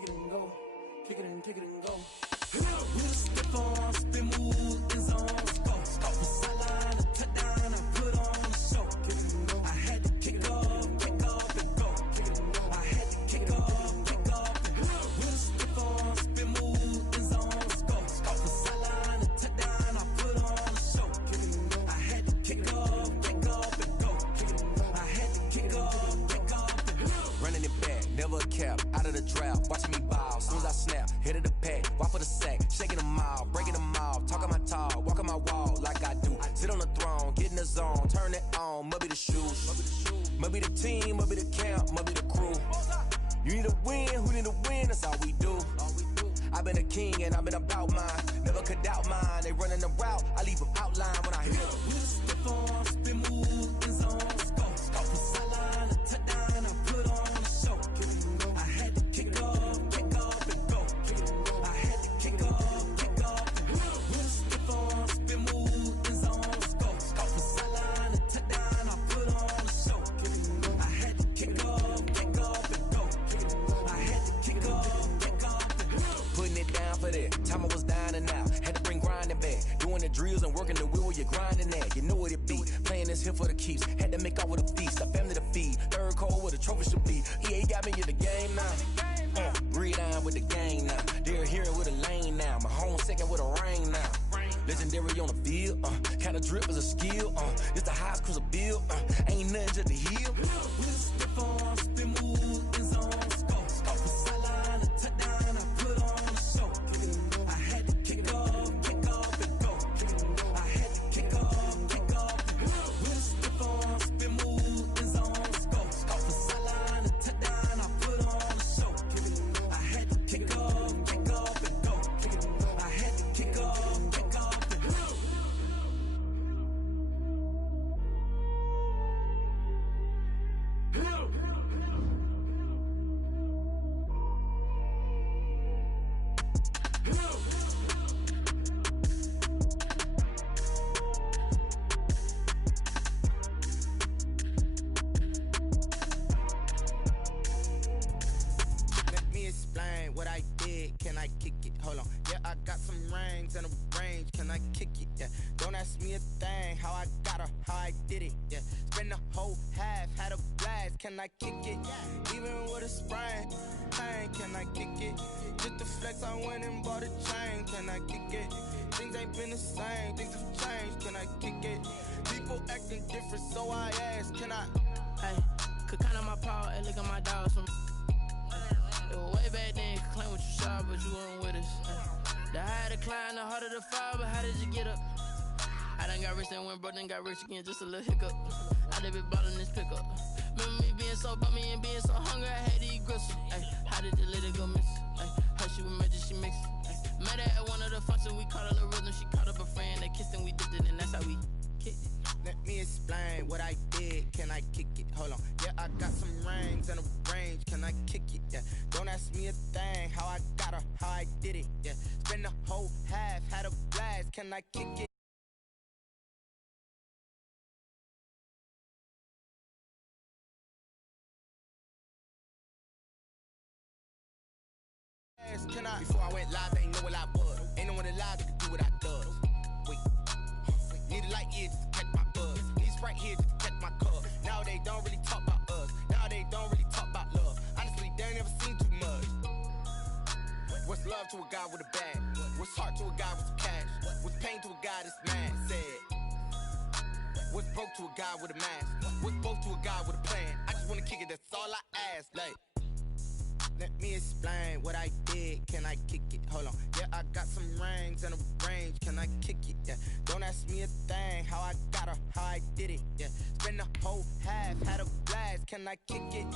kick it and go. Kick it and go. We'll step on, spin, move, in zone, go. Stop the sideline, a touchdown, I put on a show. Kick it and go. I had to kick off and go. Kick it and go. I had to kick off and go. We'll step on, spin, move, in zone, go. Stop the sideline, a touchdown, I put on a show. Kick it and go. I had to kick off and go. Kick it and go. I had to kick off and go. Running it back, never a cap, out of the drought, watching me ball. Soon as I snap, hit of the pack, walk for the sack, shaking them all, breaking them off, talking my talk, walking my wall like I do. Sit on the throne, get in the zone, turn it on, must be the shoes, must be the team, must be the camp, must be the crew. You need a win, who need a win, that's all we do. I've been a king and I've been about mine, never could doubt mine. They running the route, I leave them outline when I hit. We'll step on, spin, move, in zone, go. Stop the sideline, a touchdown, I put on a show. I had to kick off and go. I had to kick off. We'll step on, spin, move, in zone, go. Stop the sideline, a touchdown, I put on a show. I had to kick off and go. I had to kick off and go. Putting it down for that, time I was dying and out, had to bring grinding back, doing the drills and working the wheel where you're grinding at. You know what it be, playing this here for the keeps, had to make off with a feast, a family to feed, third cold where the trophy should be. EA got me in the game now, breathe on with the game now, they're hearing with a lane now, my home second with a rain now. Legendary on the field, kind of drip is a skill, it's the highest cruiser bill, ain't nothing just the hill. We'll step on, spin, move, in zone, go. Stop the sideline, a touchdown, I put on a show. I had to kick off and go. I had to kick off. We'll step on, spin, move, in zone, go. Stop the sideline, a touchdown, I put on a show. I had to kick off and go. I had to kick off and go. Let me explain what I did. Can I kick it? Hold on. Yeah, I got some rings and a range. Can I kick it? Yeah. Don't ask me a thing. How I got her, how I did it. Yeah. Spend the whole half, had a blast. Can I kick it? Even with a sprain. Pain, can I kick it? Just the flex, I went and bought a chain. Can I kick it? Things ain't been the same. Things have changed. Can I kick it? People acting different, so I ask. Can I? Hey, could count on my power and look at my dogs from. It was way back then, could claim what you saw, but you weren't with us. The higher the climb, the harder the fall, but how did you get up? I done got rich and went broke, then got rich again, just a little hiccup. I done been ballin' this pickup. Remember me being so bummy and being so hungry, I had to eat gristle. Ay, how did the lady go miss? Ay, how she was magic, she mixed. Met her at one of the functions, we caught a little rhythm, she caught up a friend, they kissed and we dipped it, and that's how we kicked it. Let me explain what I did. Can I kick it? Hold on. Yeah, I got some rings and a range. Can I kick it? Yeah. Don't ask me a thing. How I got her, how I did it. Yeah. Spend the whole half, had a blast. Can I kick it? Can I? Before I went live, they ain't know what I was. Ain't no one alive that could do what I does. Wait. Need a light year just to catch my buzz. Need Sprite here just to catch my cup. Now they don't really talk about us. Now they don't really talk about love. Honestly, they ain't never seen too much. What's love to a guy with a bag? What's heart to a guy with some cash? What's pain to a guy that's mad? Said. What's broke to a guy with a mask? What's both to a guy with a plan? I just wanna kick it, that's all I ask. Like, let me explain what I did. Can I kick it? Hold on. Yeah, I got some rings and a range. Can I kick it? Yeah. Don't ask me a thing. How I got her, how I did it. Yeah. Spend the whole half, had a blast. Can I kick it?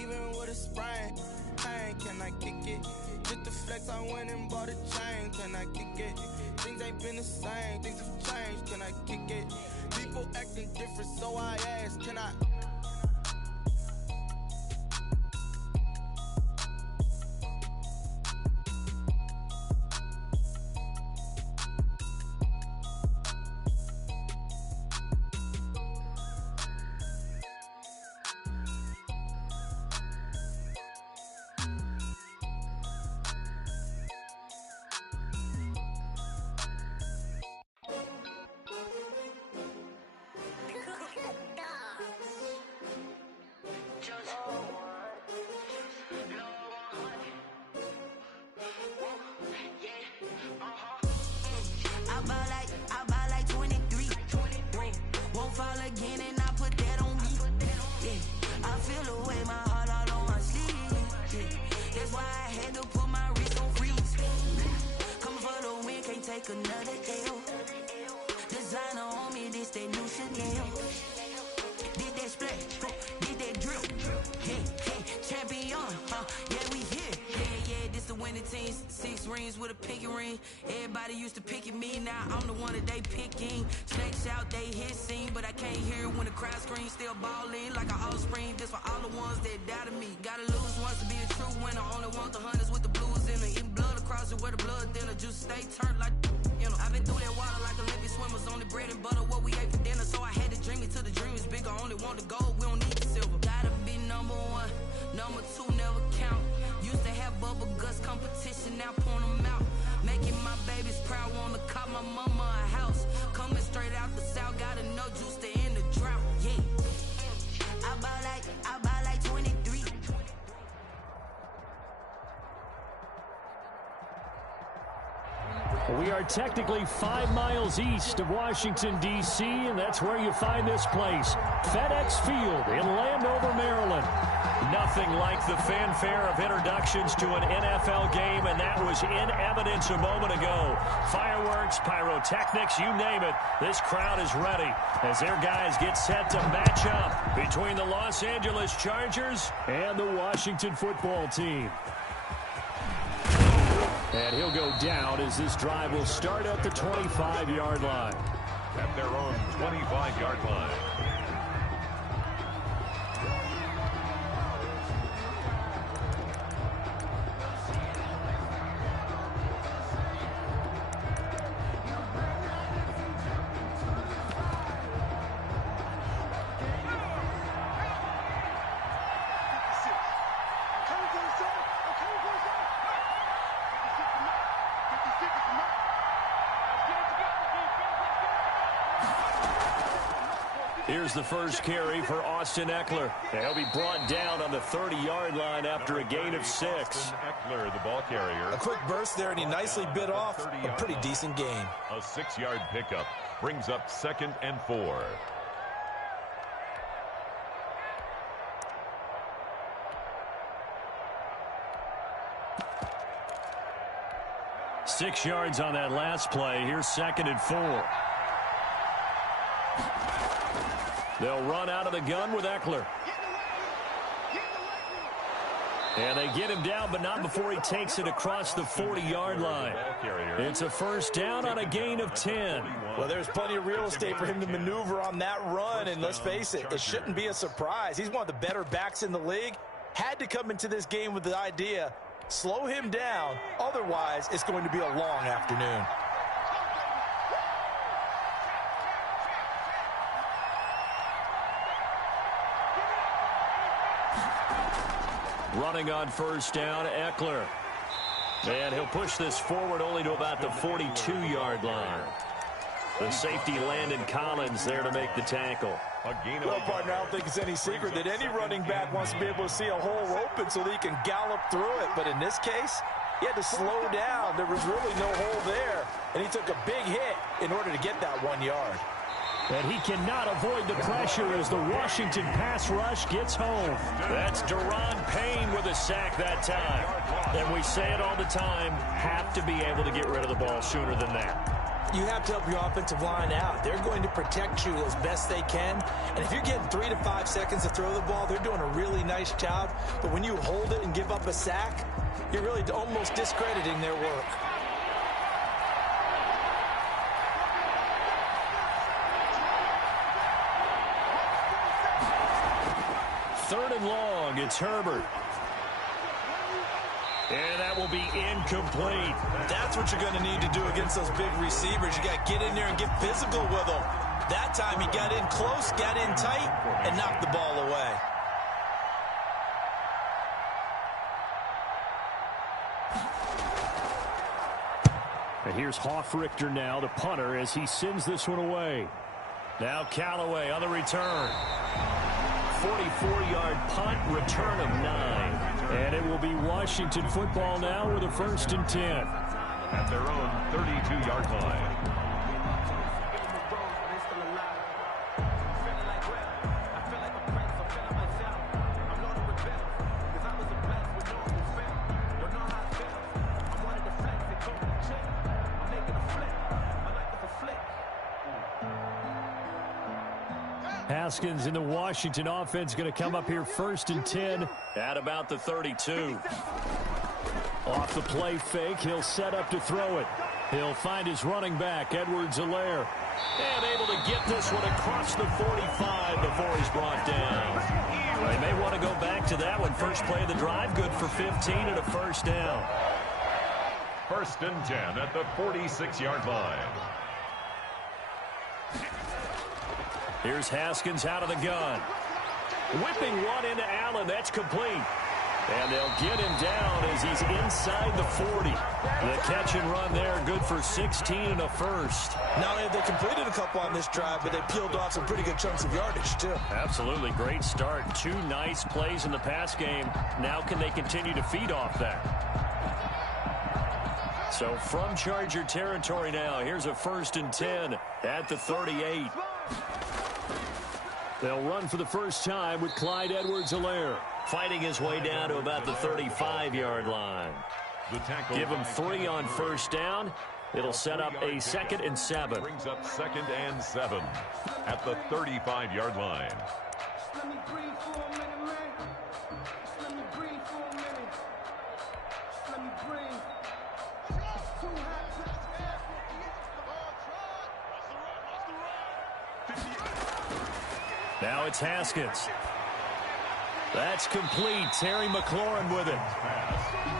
Even with a sprain. Pain, can I kick it? Just the flex, I went and bought a chain. Can I kick it? Things ain't been the same. Things have changed. Can I kick it? People acting different, so I ask. Can I? won't fall again, and I put that on me. Yeah, I feel the way, my heart all on my sleeve. Yeah, that's why I had to put my wrist on freeze. Coming for the win, can't take another L. Designer on me, this that new Chanel. Did that split, did that drill. Yeah, champion, yeah, we here. Yeah, this the winning team. 6 rings with a pinky ring. Everybody used to pick at me, now I'm the one that they picking. Snakes out, they hit scene, but I can't hear it when the crowd screams. Still ballin' like an offspring. This for all the ones that doubted me. Gotta lose once to be a true winner. Only want the hunters with the blues in it. Eating blood across it where the blood thinner. Juice stay turned like, you know. I've been through that water like Olympic swimmers. Only bread and butter, what we ate for dinner. So I had to dream it till the dream is bigger. Only want the gold, we don't need the silver. Gotta be number 1, number 2 never count. Used to have bubble guts competition, now point them out. Making my babies proud, wanna cop my mama a house. Coming straight out the south, gotta know juice to end the drought. Yeah, I buy like 23. We are technically 5 miles east of Washington, D.C., and that's where you find this place, FedEx Field in Landover, Maryland. Nothing like the fanfare of introductions to an NFL game, and that was in evidence a moment ago. Fireworks, pyrotechnics, you name it. This crowd is ready as their guys get set to match up between the Los Angeles Chargers and the Washington football team. And he'll go down as this drive will start at the 25-yard line. At their own 25-yard line. Here's the first carry for Austin Ekeler. He'll be brought down on the 30-yard line after a gain of 6. Austin Ekeler, the ball carrier. A quick burst there, and he nicely bit off a pretty decent gain. A 6-yard pickup brings up 2nd and 4. Six yards on that last play. Here's 2nd and 4. They'll run out of the gun with Ekeler. And they get him down, but not before he takes it across the 40-yard line. It's a first down on a gain of 10. Well, there's plenty of real estate for him to maneuver on that run, and let's face it, it shouldn't be a surprise. He's one of the better backs in the league. Had to come into this game with the idea, slow him down, otherwise it's going to be a long afternoon. Running on first down, Ekeler. And he'll push this forward only to about the 42-yard line. The safety, Landon Collins, there to make the tackle. Well, partner, I don't think it's any secret that any running back wants to be able to see a hole open so that he can gallop through it. But in this case, he had to slow down. There was really no hole there, and he took a big hit in order to get that 1 yard. And he cannot avoid the pressure as the Washington pass rush gets home. That's Daron Payne with a sack that time. And we say it all the time, have to be able to get rid of the ball sooner than that. You have to help your offensive line out. They're going to protect you as best they can. And if you're getting 3 to 5 seconds to throw the ball, they're doing a really nice job. But when you hold it and give up a sack, you're really almost discrediting their work. Third and long, it's Herbert. And that will be incomplete. That's what you're going to need to do against those big receivers. You got to get in there and get physical with them. That time he got in close, got in tight, and knocked the ball away. And here's Hofrichter now, the punter, as he sends this one away. Now Callaway on the return. 44-yard punt, return of 9. And it will be Washington football now with a 1st and 10. At their own 32-yard line. Haskins in the Washington offense going to come up here 1st and 10 at about the 32. Off the play fake, he'll set up to throw it. He'll find his running back, Edwards-Helaire. And able to get this one across the 45 before he's brought down. They may want to go back to that one. First play of the drive, good for 15 and a first down. 1st and 10 at the 46-yard line. Here's Haskins out of the gun. Whipping one into Allen. That's complete. And they'll get him down as he's inside the 40. The catch and run there, good for 16 and a first. Not only have they completed a couple on this drive, but they peeled off some pretty good chunks of yardage, too. Absolutely. Great start. 2 nice plays in the pass game. Now can they continue to feed off that? So from Charger territory now, here's a 1st and 10 at the 38. They'll run for the first time with Clyde Edwards-Helaire, fighting his way down to about the 35-yard line. Give him 3 on first down. It'll set up a 2nd and 7. Brings up 2nd and 7 at the 35-yard line. Let me breathe for a minute, man. Let me breathe for a minute. Let me breathe. Too hot. Now it's Haskins. That's complete. Terry McLaurin with it.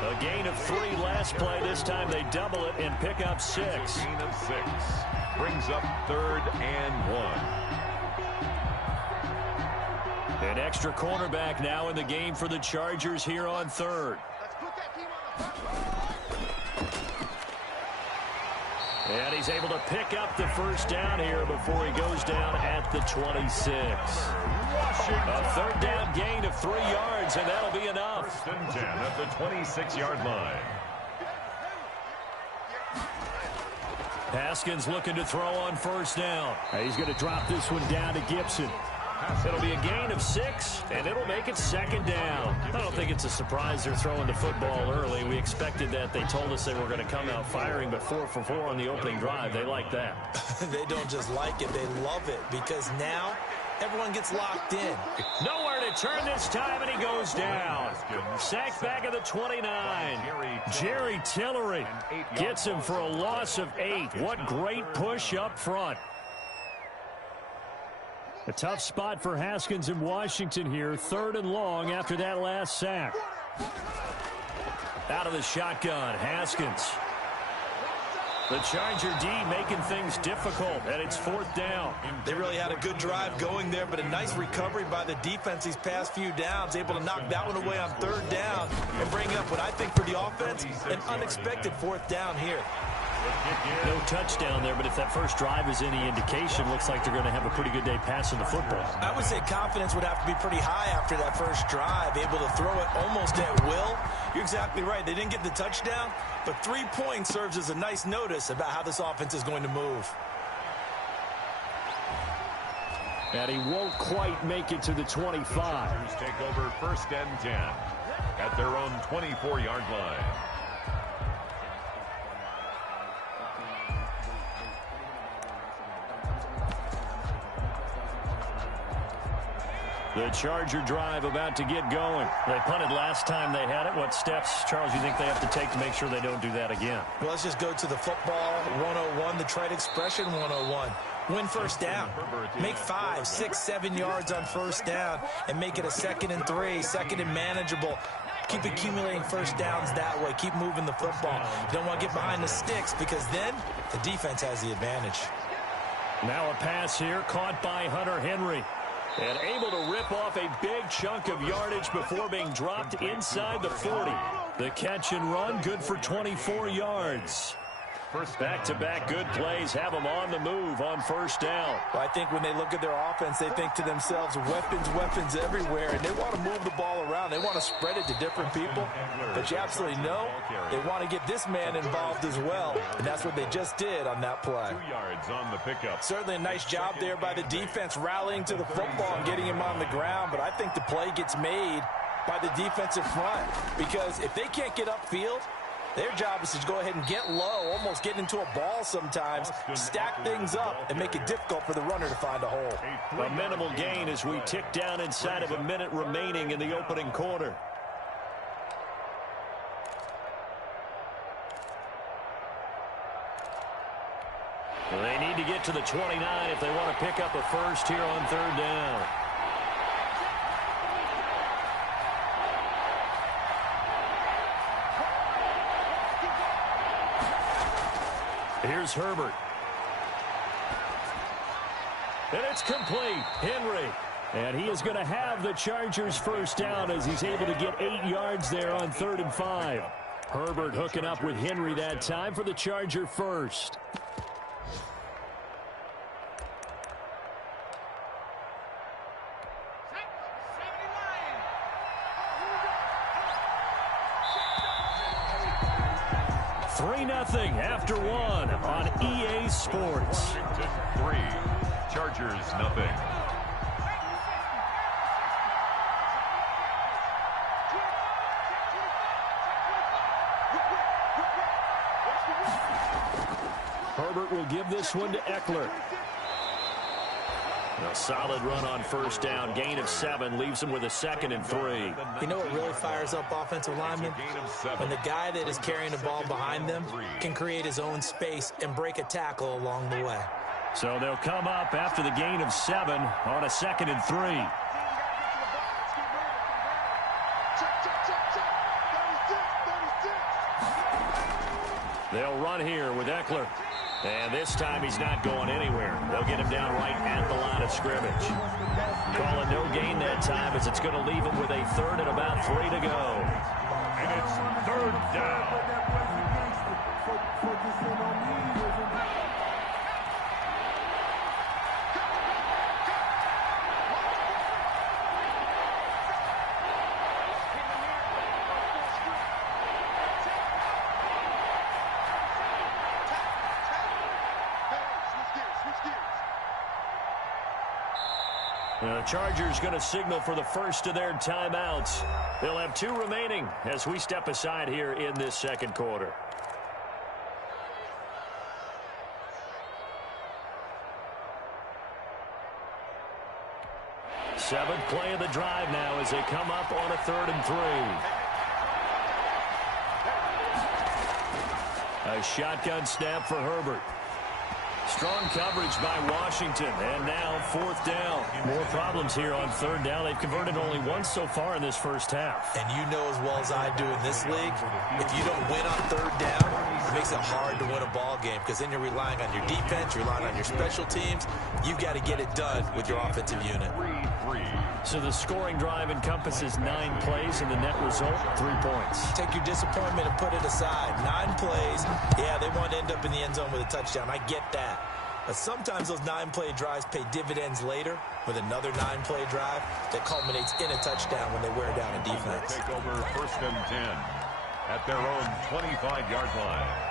A gain of 3 last play. This time they double it and pick up 6. Gain of 6. Brings up 3rd and 1. An extra cornerback now in the game for the Chargers here on 3rd. And he's able to pick up the first down here before he goes down at the 26. A 3rd down gain of 3 yards, and that'll be enough. 1st and 10 at the 26-yard line. Haskins looking to throw on first down. He's going to drop this one down to Gibson. It'll be a gain of 6, and it'll make it 2nd down. I don't think it's a surprise they're throwing the football early. We expected that. They told us they were going to come out firing, but 4 for 4 on the opening drive. They like that. They don't just like it, they love it, because now everyone gets locked in. Nowhere to turn this time, and he goes down. Sacked back at the 29. Jerry Tillery gets him for a loss of 8. What great push up front. A tough spot for Haskins in Washington here. 3rd and long after that last sack. Out of the shotgun, Haskins. The Charger D making things difficult, and it's 4th down. They really had a good drive going there, but a nice recovery by the defense these past few downs, able to knock that one away on 3rd down and bring up what I think for the offense, an unexpected 4th down here. No touchdown there, but if that first drive is any indication, looks like they're going to have a pretty good day passing the football. I would say confidence would have to be pretty high after that first drive, able to throw it almost at will. You're exactly right. They didn't get the touchdown, but 3 points serves as a nice notice about how this offense is going to move. And he won't quite make it to the 25. Take over 1st and 10 at their own 24-yard line. The Charger drive about to get going. They punted last time they had it. What steps, Charles, you think they have to take to make sure they don't do that again? Well, let's just go to the football 101, the trade expression 101. Win first down. Make 5, 6, 7 yards on first down and make it a 2nd and 3, 2nd and manageable. Keep accumulating first downs that way. Keep moving the football. You don't want to get behind the sticks because then the defense has the advantage. Now a pass here caught by Hunter Henry. And able to rip off a big chunk of yardage before being dropped inside the 40. The catch and run, good for 24 yards. Back-to-back good plays have them on the move on first down. Well, I think when they look at their offense, they think to themselves, weapons everywhere, and they want to move the ball around. They want to spread it to different people, but you absolutely know they want to get this man involved as well, and that's what they just did on that play. 2 yards on the pickup. Certainly a nice job there by the defense, rallying to the football and getting him on the ground, but I think the play gets made by the defensive front, because if they can't get upfield, Their job is to go ahead and get low, almost get into a ball sometimes, stack things up, and make it difficult for the runner to find a hole. A minimal gain as we tick down inside of a minute remaining in the opening quarter. They need to get to the 29 if they want to pick up a first here on third down. Here's Herbert. And it's complete. Henry. And he is going to have the Chargers first down as he's able to get 8 yards there on 3rd and 5. Herbert hooking up with Henry that time for the Charger first. Nothing after one on EA Sports. 3, Chargers nothing. Herbert will give this one to Eckler. A solid run on first down. Gain of 7 leaves him with a 2nd and 3. You know what really fires up offensive linemen? When the guy that is carrying the ball behind them can create his own space and break a tackle along the way. So they'll come up after the gain of 7 on a 2nd and 3. They'll run here with Eckler. And this time he's not going anywhere. They'll get him down right at the line of scrimmage. Calling no gain that time as it's going to leave him with a 3rd and about 3 to go. And it's 3rd down. The Chargers going to signal for the first of their timeouts. They'll have 2 remaining as we step aside here in this 2nd quarter. Seventh play of the drive now as they come up on a 3rd and 3. A shotgun snap for Herbert. Strong coverage by Washington, and now 4th down. More problems here on 3rd down. They've converted only once so far in this first half. And you know as well as I do in this league, if you don't win on 3rd down, it makes it hard to win a ball game because then you're relying on your defense, you're relying on your special teams. You've got to get it done with your offensive unit. So the scoring drive encompasses 9 plays, and the net result, 3 points. Take your disappointment and put it aside. 9 plays. Yeah, they want to end up in the end zone with a touchdown. I get that. But sometimes those 9-play drives pay dividends later with another 9-play drive that culminates in a touchdown when they wear down a defense. Take over 1st and 10 at their own 25-yard line.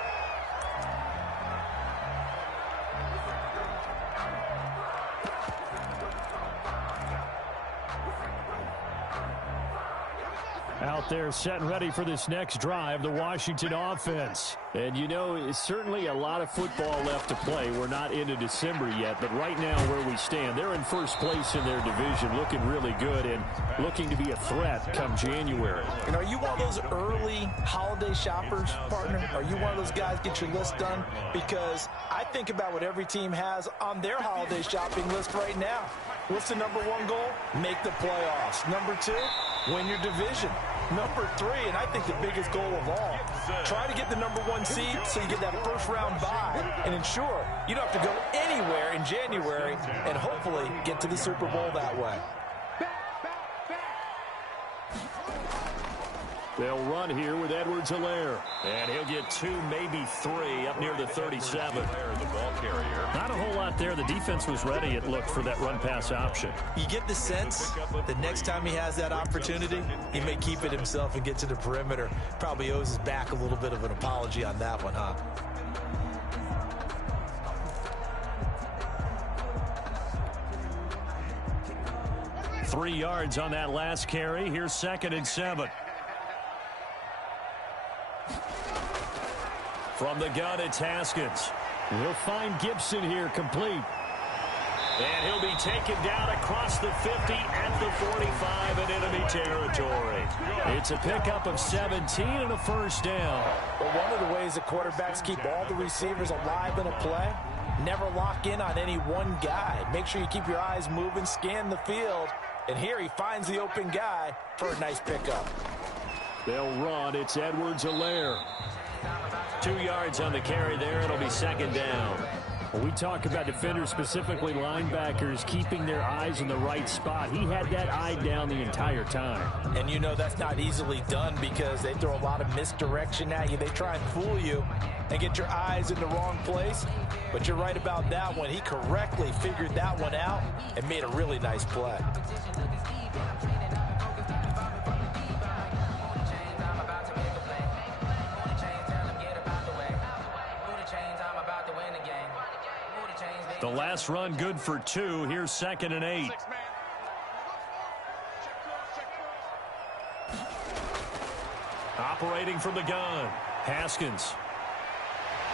Out there set and ready for this next drive, the Washington offense. And you know, certainly a lot of football left to play. We're not into December yet, but right now where we stand, they're in first place in their division, looking really good and looking to be a threat come January. And are you one of those early holiday shoppers, partner? Are you one of those guys get your list done? Because I think about what every team has on their holiday shopping list right now. What's the number 1 goal? Make the playoffs. Number 2, win your division. Number 3, and I think the biggest goal of all, try to get the number 1 seed so you get that first round bye and ensure you don't have to go anywhere in January and hopefully get to the Super Bowl that way. They'll run here with Edwards-Helaire. And he'll get 2, maybe 3 up near the 37. The ball carrier. Not a whole lot there. The defense was ready, it looked, for that run-pass option. You get the sense that next time he has that opportunity, he may keep it himself and get to the perimeter. Probably owes his back a little bit of an apology on that one, huh? Three yards on that last carry. Here's 2nd and 7. From the gun, it's Haskins. He'll find Gibson here, complete. And he'll be taken down across the 50 at the 45 in enemy territory. It's a pickup of 17 and a first down. Well, one of the ways the quarterbacks keep all the receivers alive in a play, never lock in on any one guy. Make sure you keep your eyes moving, scan the field. And here he finds the open guy for a nice pickup. They'll run. It's Edwards-Helaire. 2 yards on the carry there. It'll be second down. When we talk about defenders, specifically linebackers, keeping their eyes in the right spot, he had that eye down the entire time. And you know that's not easily done because they throw a lot of misdirection at you. They try and fool you and get your eyes in the wrong place. But you're right about that one. He correctly figured that one out and made a really nice play. The last run good for 2. Here's 2nd and 8. Operating from the gun, Haskins.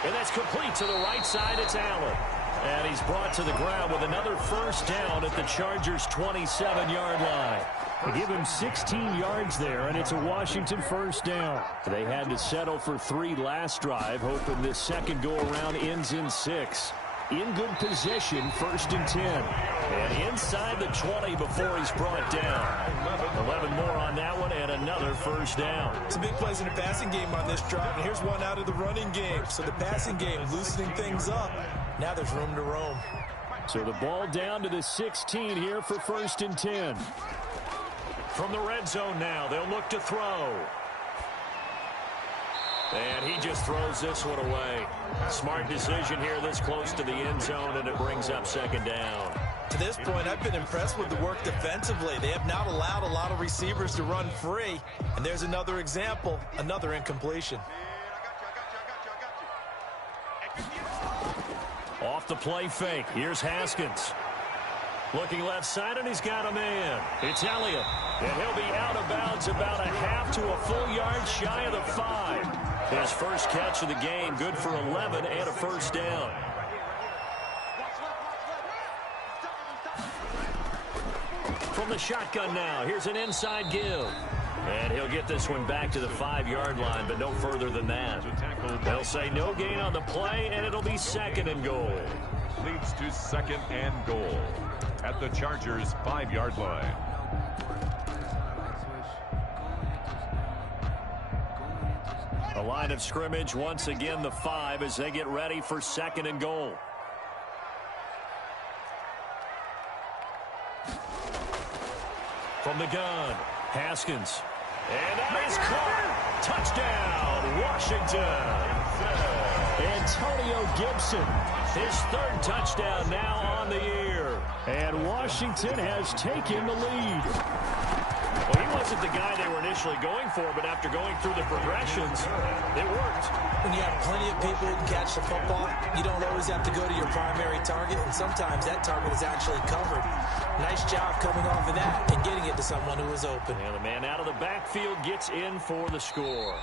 And that's complete to the right side. It's Allen. And he's brought to the ground with another first down at the Chargers' 27-yard line. They give him 16 yards there, and it's a Washington first down. They had to settle for 3 last drive, hoping this second go-around ends in 6. In good position, 1st and 10. And inside the 20 before he's brought down. 11 more on that one and another first down. Some big plays in the passing game on this drive, and here's one out of the running game. So the passing game loosening things up. Now there's room to roam. So the ball down to the 16 here for 1st and 10. From the red zone now, they'll look to throw. And he just throws this one away. Smart decision here this close to the end zone, and it brings up 2nd down. To this point, I've been impressed with the work defensively. They have not allowed a lot of receivers to run free. And there's another example, another incompletion. Off the play fake. Here's Haskins. Looking left side, and he's got a man. It's Elliott. And he'll be out of bounds about a half to a full yard shy of the 5. His first catch of the game, good for 11 and a first down. From the shotgun now, here's an inside give. And he'll get this one back to the 5-yard line, but no further than that. They'll say no gain on the play, and it'll be 2nd and goal. Leads to 2nd and goal at the Chargers' 5-yard line. A line of scrimmage, once again the 5 as they get ready for 2nd and goal. From the gun, Haskins. And that is caught. Touchdown, Washington. Antonio Gibson, his 3rd touchdown now on the year. And Washington has taken the lead. Well, he wasn't the guy they were initially going for, but after going through the progressions, it worked. When you have plenty of people who can catch the football, you don't always have to go to your primary target, and sometimes that target is actually covered. Nice job coming off of that and getting it to someone who was open. And the man out of the backfield gets in for the score.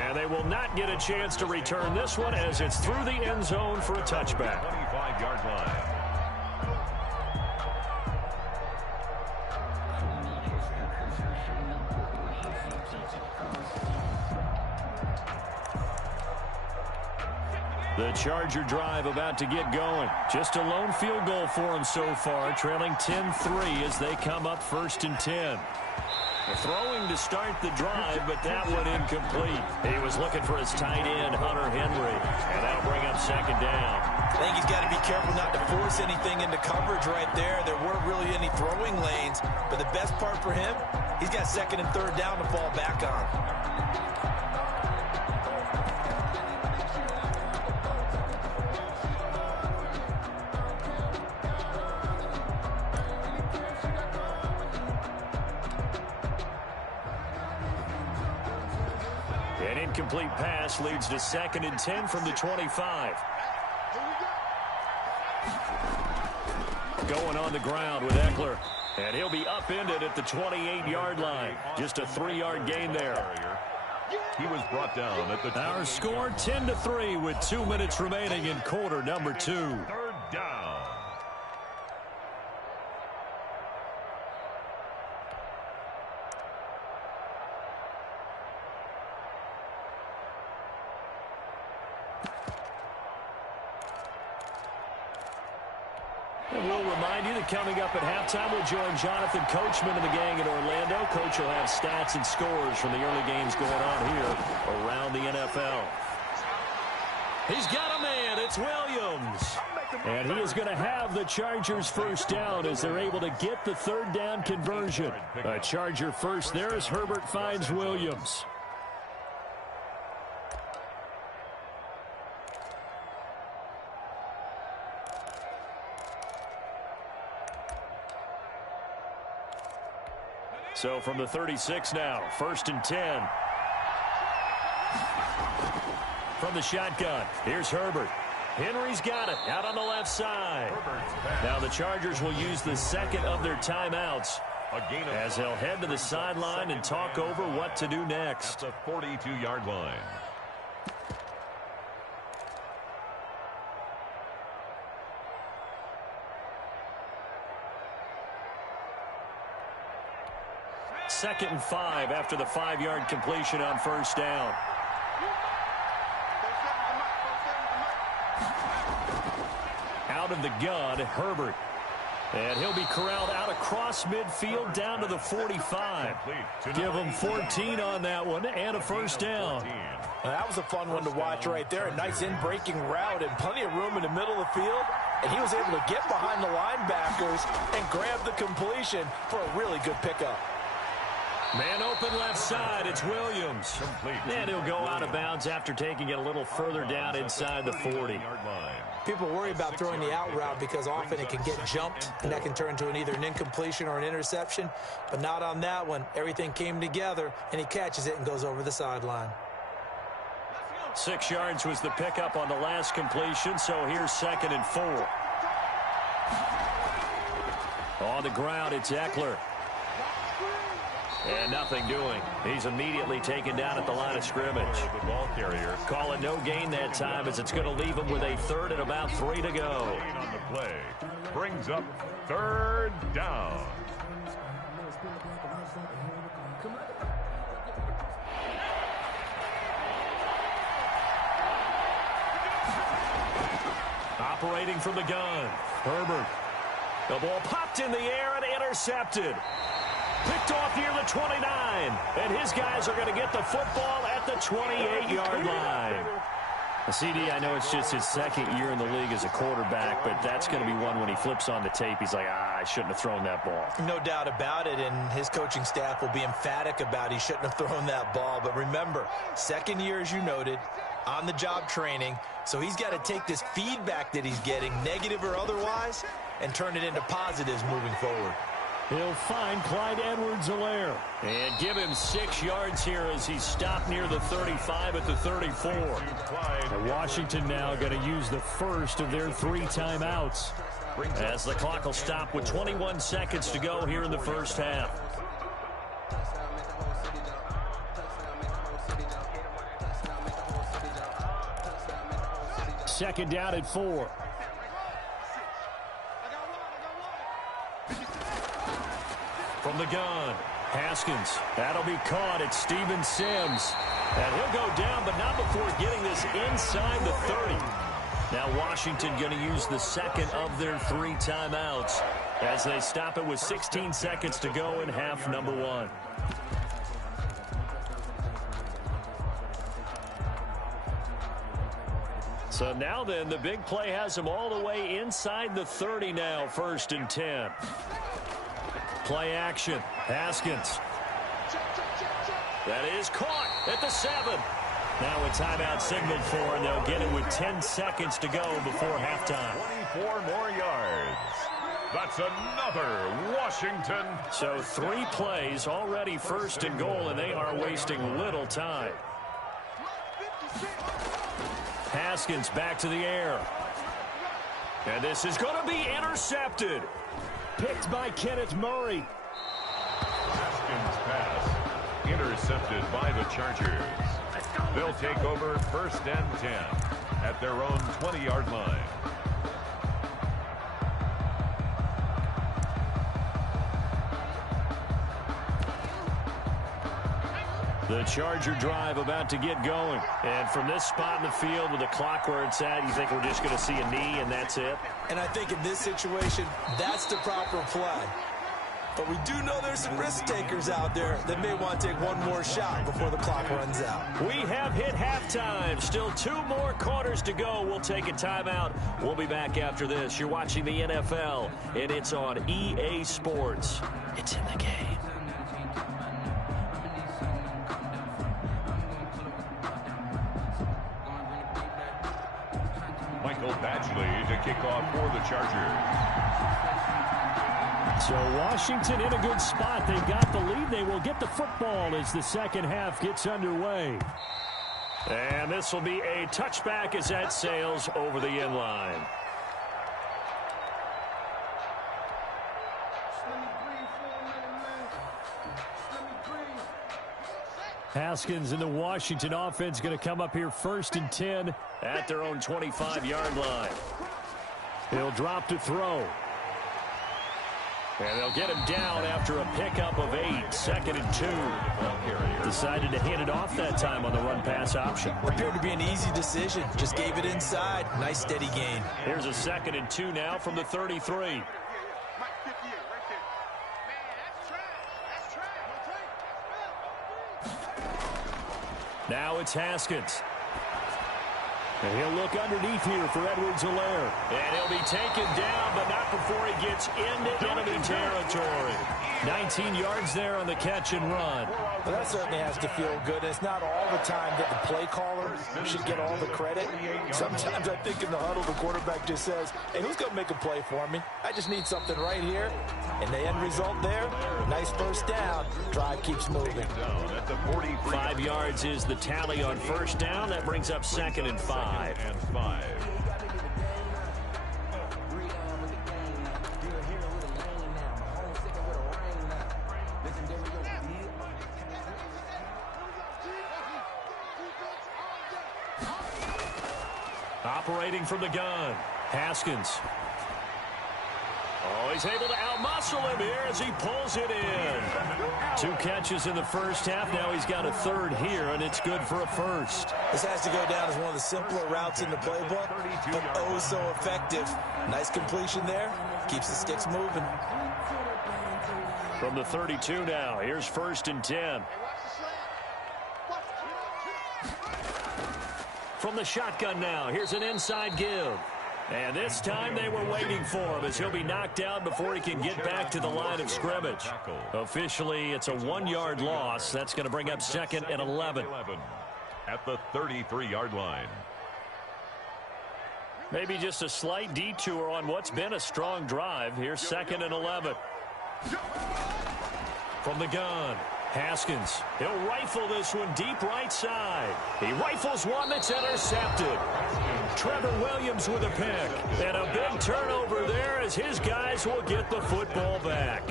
And they will not get a chance to return this one as it's through the end zone for a touchback. 25-yard line. The Charger drive about to get going. Just a lone field goal for them so far, trailing 10-3 as they come up 1st and 10. Throwing to start the drive, but that one incomplete. He was looking for his tight end, Hunter Henry, and that'll bring up 2nd down. I think he's got to be careful not to force anything into coverage right there. There weren't really any throwing lanes, but the best part for him, he's got 2nd and 3rd down to fall back on. An incomplete pass leads to 2nd and 10 from the 25. Going on the ground with Eckler. And he'll be upended at the 28-yard line. Just a 3-yard gain there. He was brought down at the... Our score 10-3 with 2 minutes remaining in quarter number 2. Third down. And we'll remind you that coming up at halftime, we'll join Jonathan Coachman and the gang in Orlando. Coach will have stats and scores from the early games going on here around the NFL. He's got a man. It's Williams. And he is going to have the Chargers first down as they're able to get the third down conversion. A Charger first there as Herbert finds Williams. So from the 36 now, 1st and 10. From the shotgun, here's Herbert. Henry's got it out on the left side. Now the Chargers will use the second of their timeouts as they'll head to the sideline and talk over what to do next. At the 42-yard line. Second and 5 after the 5-yard completion on first down. Out of the gun, Herbert. And he'll be corralled out across midfield down to the 45. Give him 14 on that one and a first down. Now, that was a fun one to watch right there. A nice in-breaking route and plenty of room in the middle of the field. And he was able to get behind the linebackers and grab the completion for a really good pickup. Man open left side, it's Williams. And he'll go out of bounds after taking it a little further down inside the 40. People worry about throwing the out route because often it can get jumped, and that can turn into either an incompletion or an interception. But not on that one. Everything came together, and he catches it and goes over the sideline. 6 yards was the pickup on the last completion, so here's 2nd and 4. On the ground, it's Eckler. And nothing doing. He's immediately taken down at the line of scrimmage. The ball carrier. Call it no gain that time as it's going to leave him with a 3rd and about 3 to go. On the play. Brings up 3rd down. Operating from the gun. Herbert. The ball popped in the air and intercepted. Picked off near the 29. And his guys are going to get the football at the 28-yard line. CD, I know it's just his 2nd year in the league as a quarterback, but that's going to be one when he flips on the tape. He's like, I shouldn't have thrown that ball. No doubt about it, and his coaching staff will be emphatic about he shouldn't have thrown that ball. But remember, 2nd year, as you noted, on-the-job training, so he's got to take this feedback that he's getting, negative or otherwise, and turn it into positives moving forward. He'll find Clyde Edwards-Helaire and give him 6 yards here as he's stopped near the 35 at the 34. And Washington now going to use the first of their 3 timeouts as the clock will stop with 21 seconds to go here in the first half. Second down at 4. From the gun, Haskins. That'll be caught. It's Steven Sims. And he'll go down, but not before getting this inside the 30. Now Washington going to use the 2nd of their 3 timeouts as they stop it with 16 seconds to go in half number 1. So now then, the big play has him all the way inside the 30 now, 1st and 10. Play action. Haskins. That is caught at the 7. Now a timeout signaled for, and they'll get it with 10 seconds to go before halftime. 24 more yards. That's another Washington. So 3 plays already 1st and goal, and they are wasting little time. Haskins back to the air. And this is going to be intercepted. Picked by Kenneth Murray. Haskins' pass intercepted by the Chargers. They'll take over 1st and 10 at their own 20-yard line. The Charger drive about to get going. And from this spot in the field with the clock where it's at, you think we're just going to see a knee and that's it? And I think in this situation, that's the proper play. But we do know there's some risk takers out there that may want to take one more shot before the clock runs out. We have hit halftime. Still 2 more quarters to go. We'll take a timeout. We'll be back after this. You're watching the NFL, and it's on EA Sports. It's in the game. Michael Badgley to kick off for the Chargers. So Washington in a good spot. They've got the lead. They will get the football as the second half gets underway. And this will be a touchback as that sails over the end line. Haskins and the Washington offense going to come up here 1st and 10 at their own 25-yard line. He'll drop to throw. And they'll get him down after a pickup of 8. 2nd and 2. Decided to hand it off that time on the run-pass option. Appeared to be an easy decision. Just gave it inside. Nice steady gain. Here's a 2nd and 2 now from the 33. Now it's Haskins. And he'll look underneath here for Edwards-Helaire. And he'll be taken down, but not before he gets into enemy territory. 19 yards there on the catch and run. Well, that certainly has to feel good. It's not all the time that the play caller should get all the credit. Sometimes I think in the huddle, the quarterback just says, hey, who's going to make a play for me? I just need something right here. And the end result there, nice first down. Drive keeps moving. 5 yards is the tally on first down. That brings up 2nd and 5. Operating from the gun, Haskins. Oh, he's able to outmuscle him here as he pulls it in. 2 catches in the first half. Now he's got a 3rd here, and it's good for a 1st. This has to go down as one of the simpler routes in the playbook, but oh so effective. Nice completion there. Keeps the sticks moving. From the 32 now, here's 1st and 10. From the shotgun now, here's an inside give. And this time they were waiting for him as he'll be knocked down before he can get back to the line of scrimmage. Officially, it's a 1-yard loss. That's going to bring up 2nd and 11. At the 33-yard line. Maybe just a slight detour on what's been a strong drive. Here's 2nd and 11. From the gun, Haskins. He'll rifle this one deep right side. He rifles one that's intercepted. Trevor Williams with a pick. And a big turnover there as his guys will get the football back.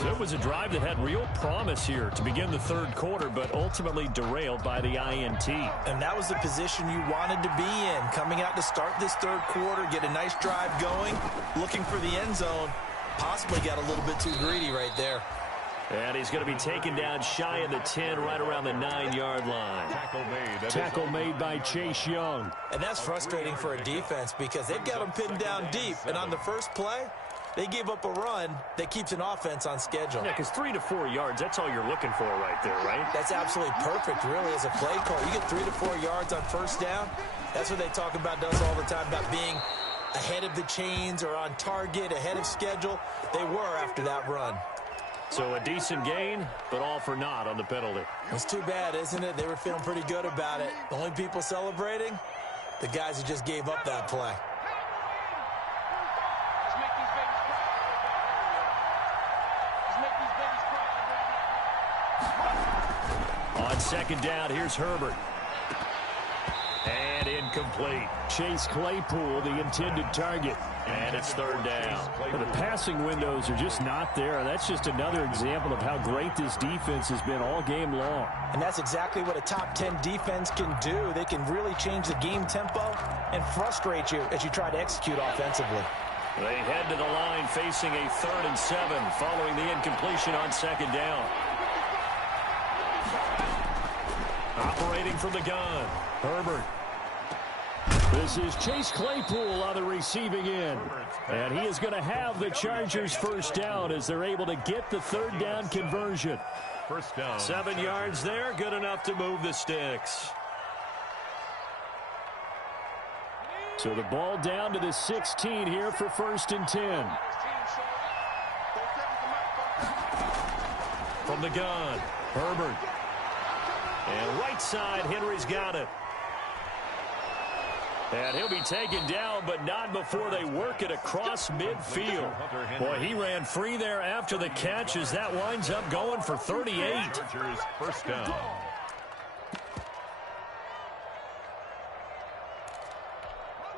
So it was a drive that had real promise here to begin the 3rd quarter, but ultimately derailed by the INT. And that was the position you wanted to be in. Coming out to start this 3rd quarter, get a nice drive going, looking for the end zone. Possibly got a little bit too greedy right there. And he's going to be taken down shy of the 10, right around the 9-yard line. Tackle made by Chase Young. And that's frustrating for a defense because they've got him pinned down deep. And on the first play, they gave up a run that keeps an offense on schedule. Yeah, because 3 to 4 yards, that's all you're looking for right there, right? That's absolutely perfect, really, as a play call. You get 3 to 4 yards on first down. That's what they talk about, does all the time, about being ahead of the chains or on target, ahead of schedule. They were after that run. So a decent gain, but all for naught on the penalty. It's too bad, isn't it? They were feeling pretty good about it. The only people celebrating, the guys who just gave up that play. On 2nd down, here's Herbert. And incomplete. Chase Claypool, the intended target. And it's third down. But the passing windows are just not there. And that's just another example of how great this defense has been all game long. And that's exactly what a top 10 defense can do. They can really change the game tempo and frustrate you as you try to execute offensively. They head to the line facing a 3rd and 7 following the incompletion on 2nd down. Operating from the gun, Herbert. This is Chase Claypool on the receiving end. And he is going to have the Chargers first down as they're able to get the 3rd down conversion. First down. 7 yards there, good enough to move the sticks. So the ball down to the 16 here for 1st and 10. From the gun, Herbert. And right side, Henry's got it. And he'll be taken down, but not before they work it across midfield. Boy, he ran free there after the catch as that winds up going for 38. Chargers first down.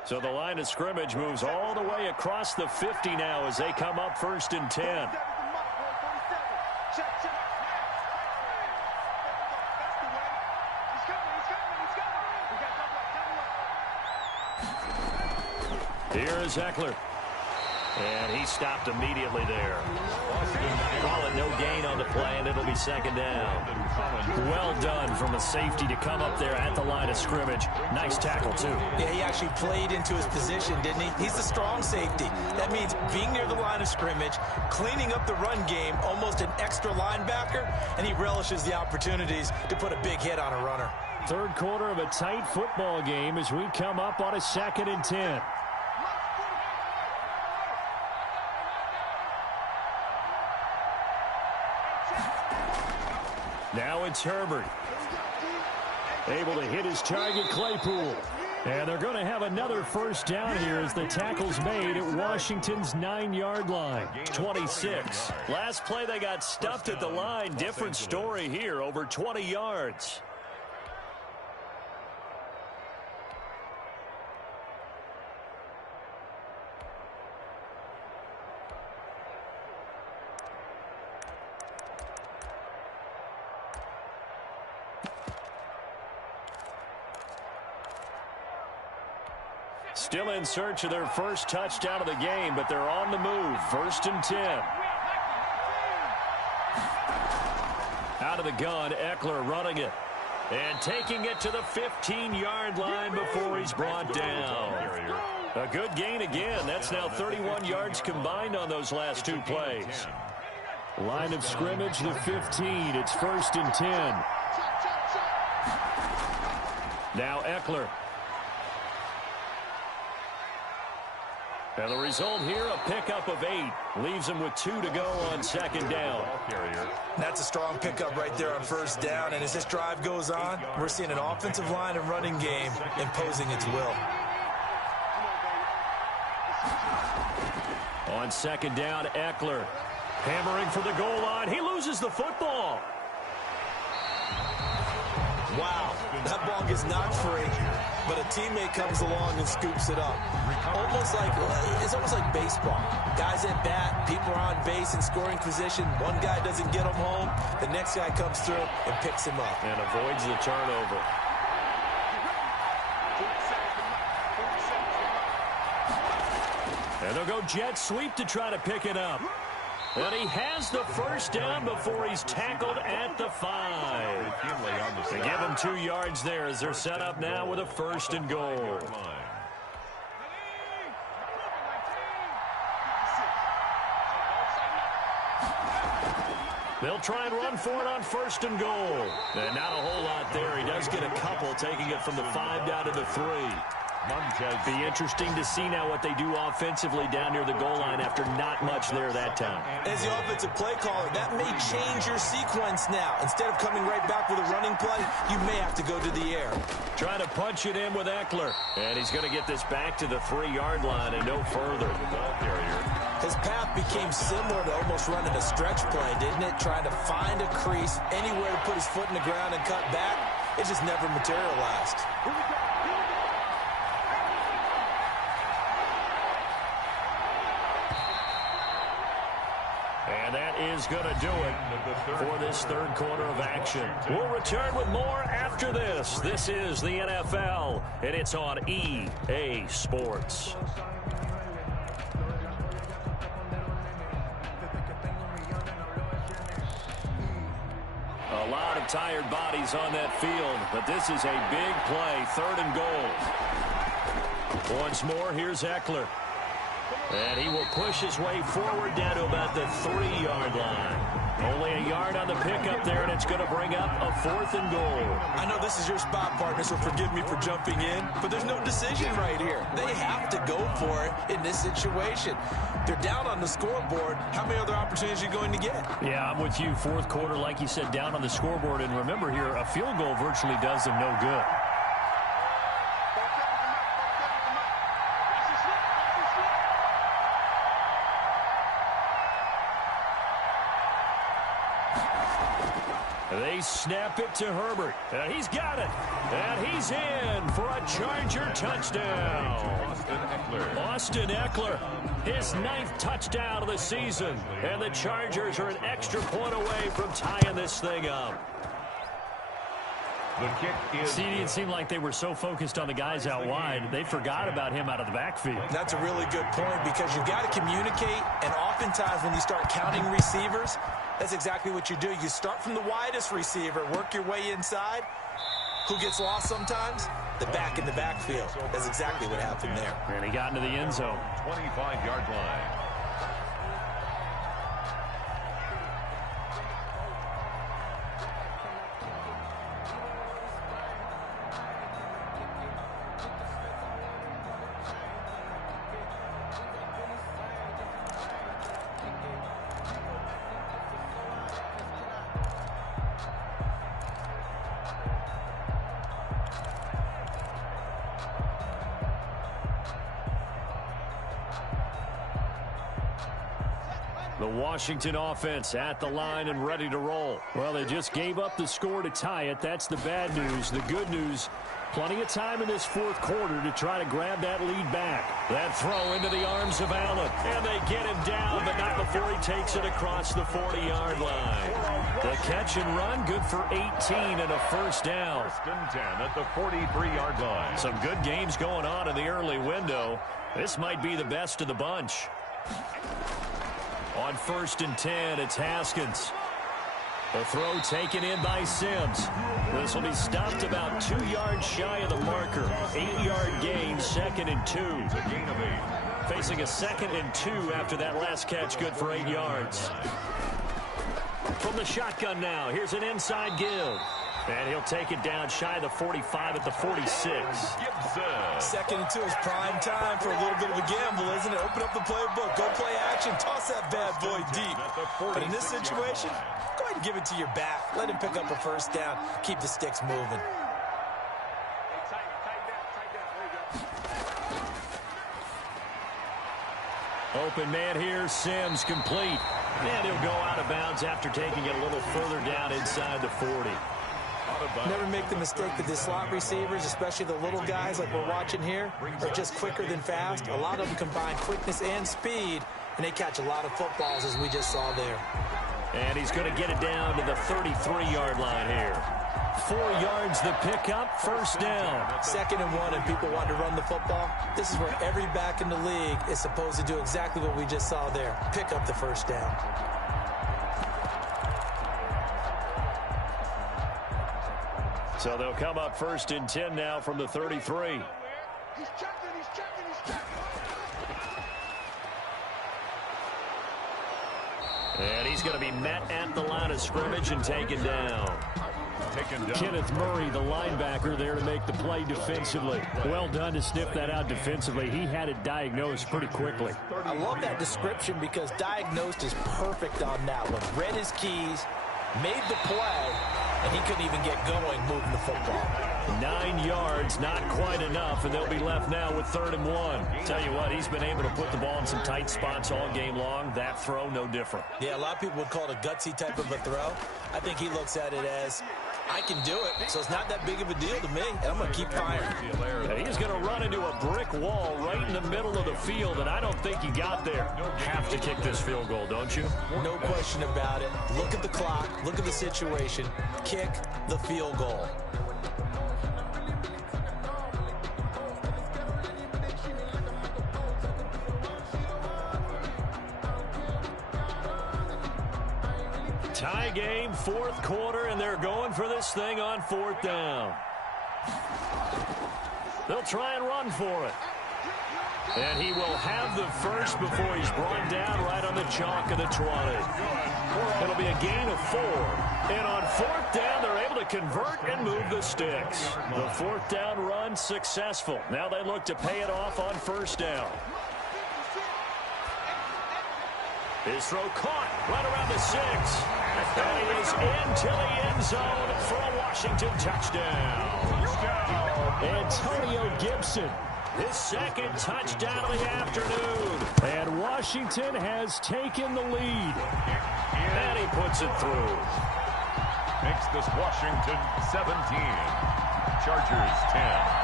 So the line of scrimmage moves all the way across the 50 now as they come up 1st and 10. Here is Eckler. And he stopped immediately there. Call it no gain on the play, and it'll be 2nd down. Well done from a safety to come up there at the line of scrimmage. Nice tackle, too. Yeah, he actually played into his position, didn't he? He's the strong safety. That means being near the line of scrimmage, cleaning up the run game, almost an extra linebacker, and he relishes the opportunities to put a big hit on a runner. 3rd quarter of a tight football game as we come up on a 2nd and 10. Now it's Herbert. Able to hit his target, Claypool. And they're going to have another first down here as the tackle's made at Washington's 9-yard line. 26. Last play they got stuffed at the line. Different story here, over 20 yards. Still in search of their first touchdown of the game, but they're on the move. 1st and 10. Out of the gun, Eckler running it. And taking it to the 15-yard line before he's brought down. A good gain again. That's now 31 yards combined on those last 2 plays. Line of scrimmage, the 15. It's 1st and 10. Now Eckler. And the result here, a pickup of 8. Leaves him with 2 to go on 2nd down. That's a strong pickup right there on 1st down. And as this drive goes on, we're seeing an offensive line and running game imposing its will. On 2nd down, Eckler. Hammering for the goal line. He loses the football. Wow, that ball gets knocked free, but a teammate comes along and scoops it up. It's almost like baseball. Guys at bat, people are on base in scoring position. One guy doesn't get him home. The next guy comes through and picks him up. And avoids the turnover. And they'll go jet sweep to try to pick it up. And he has the first down before he's tackled at the 5. They give him 2 yards there as they're set up now with a 1st and goal. They'll try and run for it on 1st and goal. And not a whole lot there. He does get a couple, taking it from the 5 down to the 3. Be interesting to see now what they do offensively down near the goal line after not much there that time. As the offensive play caller, that may change your sequence now. Instead of coming right back with a running play, you may have to go to the air. Trying to punch it in with Eckler. And he's going to get this back to the 3-yard line and no further. His path became similar to almost running a stretch play, didn't it? Trying to find a crease, anywhere to put his foot in the ground and cut back. It just never materialized. is going to do it for this third quarter of action. We'll return with more after this. This is the NFL, and it's on EA Sports. A lot of tired bodies on that field, but this is a big play, 3rd and goal. Once more, here's Eckler. And he will push his way forward down to about the 3-yard line. Only a yard on the pickup there, and it's going to bring up a 4th and goal. I know this is your spot, partner, so forgive me for jumping in, but there's no decision right here. They have to go for it in this situation. They're down on the scoreboard. How many other opportunities are you going to get? Yeah, I'm with you. 4th quarter, like you said, down on the scoreboard. And remember here, a field goal virtually does them no good. They snap it to Herbert. And he's got it. And he's in for a Charger touchdown. Austin Eckler, his 9th touchdown of the season. And the Chargers are an extra point away from tying this thing up. The kick is... See, it didn't seem like they were so focused on the guys out wide, they forgot about him out of the backfield. That's a really good point because you've got to communicate, and oftentimes when you start counting receivers, that's exactly what you do. You start from the widest receiver, work your way inside. Who gets lost sometimes? The back in the backfield. That's exactly what happened there. And he got into the end zone. 25-yard line. The Washington offense at the line and ready to roll. Well, they just gave up the score to tie it. That's the bad news. The good news, plenty of time in this 4th quarter to try to grab that lead back. That throw into the arms of Allen. And they get him down, but not before he takes it across the 40-yard line. The catch and run, good for 18 and a 1st down. 1st and 10 at the 43-yard line. Some good games going on in the early window. This might be the best of the bunch. On 1st and 10, it's Haskins. The throw taken in by Sims. This will be stopped about 2 yards shy of the marker. 8-yard gain, 2nd and 2. A gain of 8. Facing a 2nd and 2 after that last catch, good for 8 yards. From the shotgun now, here's an inside give. And he'll take it down shy of the 45 at the 46. Gibson. 2nd and 2 is prime time for a little bit of a gamble, isn't it? Open up the playbook, go play action, toss that bad boy deep. But in this situation, go ahead and give it to your back. Let him pick up a 1st down. Keep the sticks moving. Open man here, Sims complete. And he'll go out of bounds after taking it a little further down inside the 40. Never make the mistake that the slot receivers, especially the little guys like we're watching here, are just quicker than fast. A lot of them combine quickness and speed, and they catch a lot of footballs as we just saw there. And he's going to get it down to the 33-yard line here. 4 yards the pickup, 1st down. 2nd and 1, and people want to run the football. This is where every back in the league is supposed to do exactly what we just saw there. Pick up the 1st down. So they'll come up 1st and 10 now from the 33. And he's going to be met at the line of scrimmage and taken down. Kenneth Murray, the linebacker, there to make the play defensively. Well done to sniff that out defensively. He had it diagnosed pretty quickly. I love that description because diagnosed is perfect on that one. Read his keys, made the play, and he couldn't even get going moving the football. 9 yards, not quite enough, and they'll be left now with 3rd and 1. Tell you what, he's been able to put the ball in some tight spots all game long. That throw, no different. Yeah, a lot of people would call it a gutsy type of a throw. I think he looks at it as, I can do it, so it's not that big of a deal to me, and I'm going to keep firing. And he's going to run into a brick wall right in the middle of the field, and I don't think he got there. Have to kick this field goal, don't you? No question about it. Look at the clock. Look at the situation. Kick the field goal. Tie game, 4th quarter, and they're going for this thing on 4th down. They'll try and run for it. And he will have the first before he's brought down right on the chalk of the 20. It'll be a gain of 4. And on 4th down, they're able to convert and move the sticks. The 4th down run successful. Now they look to pay it off on 1st down. His throw caught right around the 6. And he is into the end zone for a Washington touchdown. Antonio Gibson, his 2nd touchdown of the afternoon. And Washington has taken the lead. And he puts it through. Makes this Washington 17. Chargers 10.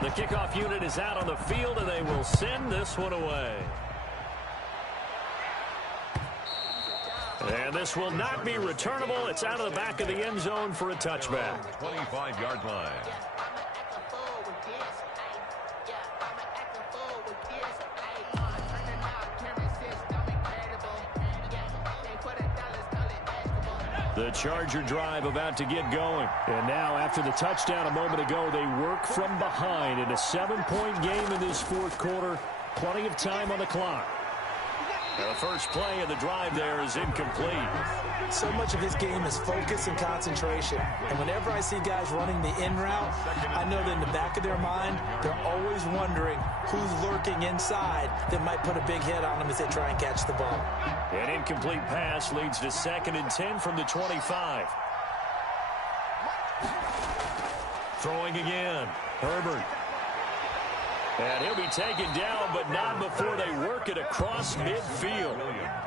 The kickoff unit is out on the field, and they will send this one away. And this will not be returnable. It's out of the back of the end zone for a touchback. 25-yard line. The Charger drive about to get going. And now, after the touchdown a moment ago, they work from behind in a 7-point game in this 4th quarter. Plenty of time on the clock. Now, the first play of the drive there is incomplete. So much of his game is focus and concentration. And whenever I see guys running the in route, I know that in the back of their mind, they're always wondering who's lurking inside that might put a big hit on them as they try and catch the ball. An incomplete pass leads to 2nd and 10 from the 25. Throwing again. Herbert. And he'll be taken down, but not before they work it across midfield.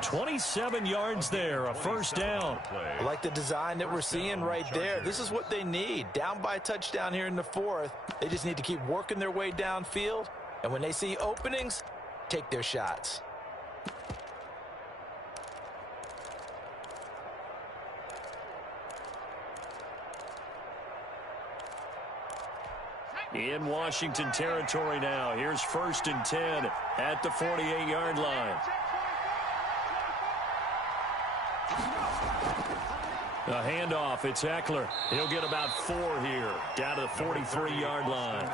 27 yards there, a first down. I like the design that we're seeing right there. This is what they need. Down by a touchdown here in the 4th. They just need to keep working their way downfield. And when they see openings, take their shots. In Washington territory now. Here's 1st and 10 at the 48-yard line. A handoff. It's Eckler. He'll get about 4 here, down to the 43-yard line.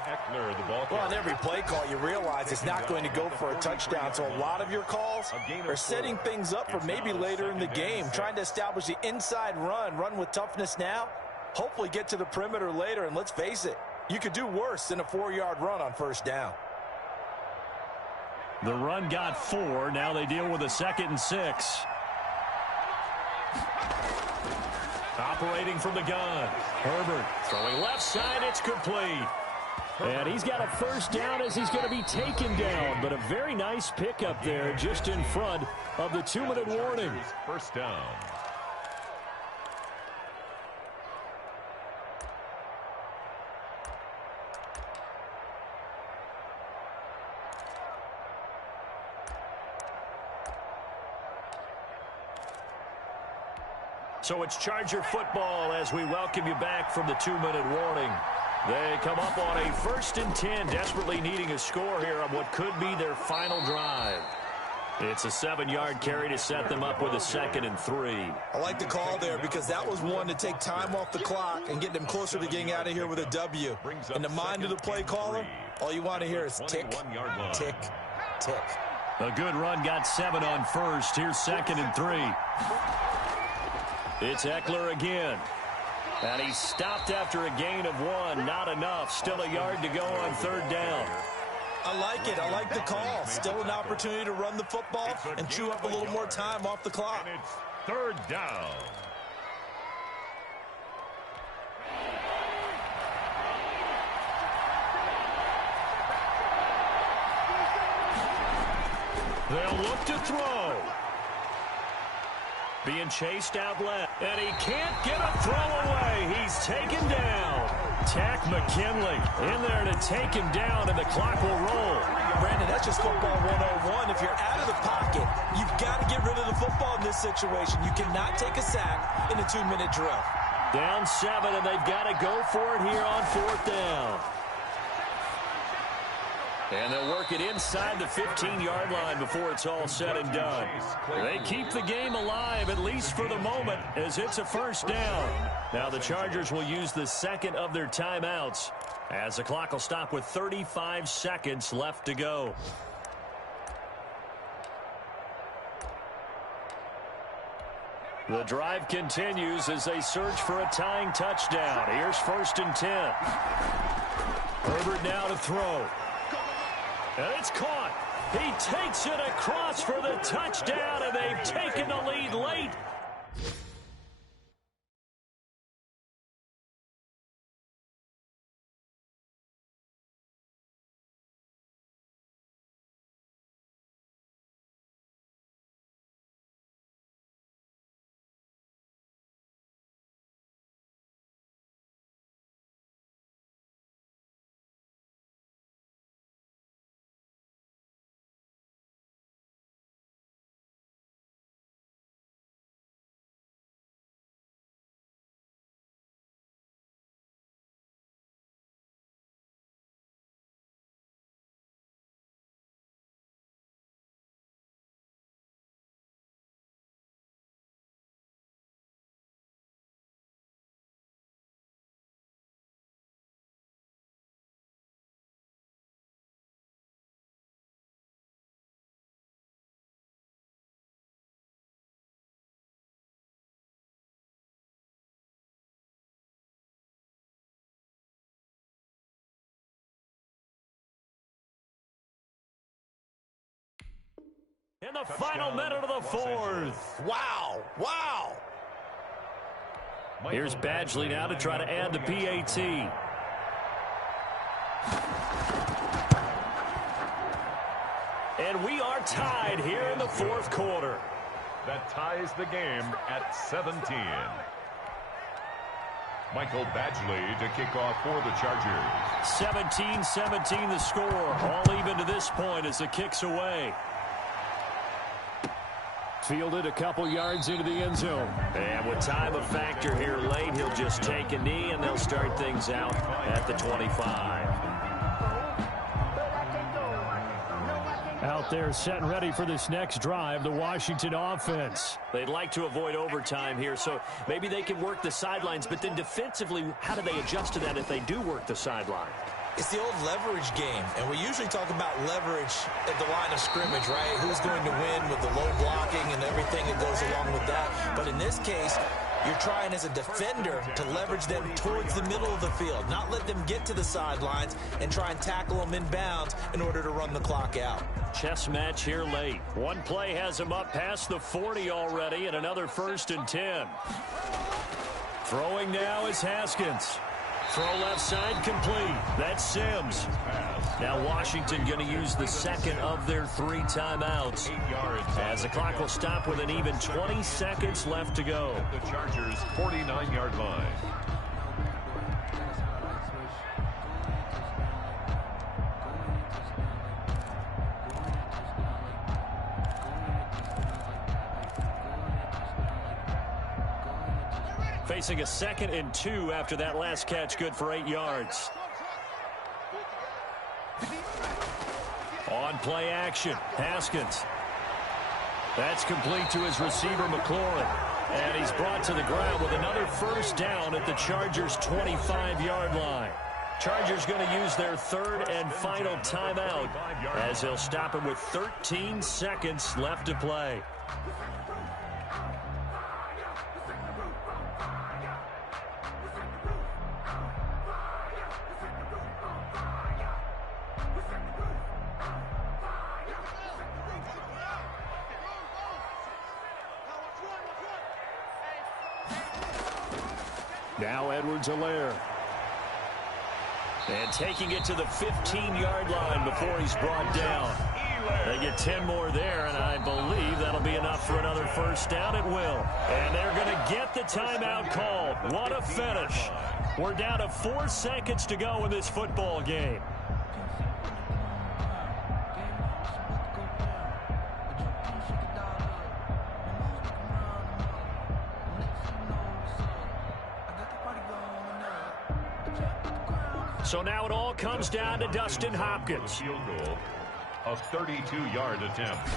Well, on every play call, you realize it's not going to go for a touchdown. So a lot of your calls are setting things up for maybe later in the game, trying to establish the inside run with toughness now, hopefully get to the perimeter later. And let's face it, you could do worse than a 4-yard run on 1st down. The run got 4. Now they deal with a 2nd and 6. Operating from the gun. Herbert throwing left side. It's complete. And he's got a first down as he's going to be taken down. But a very nice pickup there just in front of the 2-minute warning. First down. So it's Charger football as we welcome you back from the 2-minute warning. They come up on a 1st and 10, desperately needing a score here on what could be their final drive. It's a 7-yard carry to set them up with a 2nd and 3. I like the call there because that was one to take time off the clock and get them closer to getting out of here with a W. In the mind of the play caller, all you want to hear is tick, tick, tick. A good run got 7 on first. Here's 2nd and 3. It's Eckler again. And he's stopped after a gain of 1. Not enough. Still a yard to go on 3rd down. I like it. I like the call. Still an opportunity to run the football and chew up a little more time off the clock. And it's 3rd down. They'll look to throw. Being chased out left. And he can't get a throw away. He's taken down. Tack McKinley in there to take him down, and the clock will roll. Brandon, that's just football 101. If you're out of the pocket, you've got to get rid of the football in this situation. You cannot take a sack in a 2-minute drill. Down 7, and they've got to go for it here on 4th down. And they'll work it inside the 15-yard line before it's all said and done. They keep the game alive, at least for the moment, as it's a 1st down. Now the Chargers will use the 2nd of their timeouts, as the clock will stop with 35 seconds left to go. The drive continues as they search for a tying touchdown. Here's 1st and 10. Herbert now to throw. And it's caught. He takes it across for the touchdown, and they've taken the lead late. In the final minute of the 4th. Wow. Wow. Here's Badgley now to try to add the PAT. And we are tied here in the 4th quarter. That ties the game at 17. Michael Badgley to kick off for the Chargers. 17-17 the score. All even to this point as the kick's away. Fielded a couple yards into the end zone. And with time a factor here late, he'll just take a knee, and they'll start things out at the 25. Out there set and ready for this next drive, the Washington offense. They'd like to avoid overtime here, so maybe they can work the sidelines, but then defensively, how do they adjust to that if they do work the sideline? It's the old leverage game, and we usually talk about leverage at the line of scrimmage, right? Who's going to win with the low blocking and everything that goes along with that. But in this case, you're trying as a defender to leverage them towards the middle of the field, not let them get to the sidelines and try and tackle them inbounds in order to run the clock out. Chess match here late. One play has him up past the 40 already, and another 1st and 10. Throwing now is Haskins. Throw left side complete. That's Sims. Now Washington going to use the 2nd of their 3 timeouts. As the clock will stop with an even 20 seconds left to go. The Chargers' 49-yard line. Facing a 2nd and 2 after that last catch, good for 8 yards. On play action, Haskins. That's complete to his receiver, McLaurin. And he's brought to the ground with another first down at the Chargers' 25-yard line. Chargers going to use their third and final timeout as they'll stop him with 13 seconds left to play. Now Edwards-Helaire. And taking it to the 15-yard line before he's brought down. They get 10 more there, and I believe that'll be enough for another first down. It will. And they're going to get the timeout called. What a finish. We're down to 4 seconds to go in this football game. So now it all comes down to Dustin Hopkins. Field goal, a 32-yard attempt.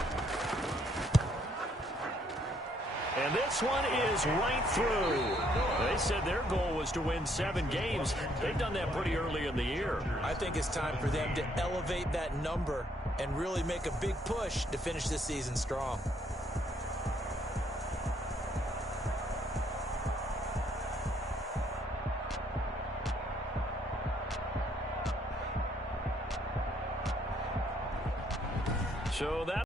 And this one is right through. They said their goal was to win 7 games. They've done that pretty early in the year. I think it's time for them to elevate that number and really make a big push to finish this season strong. So that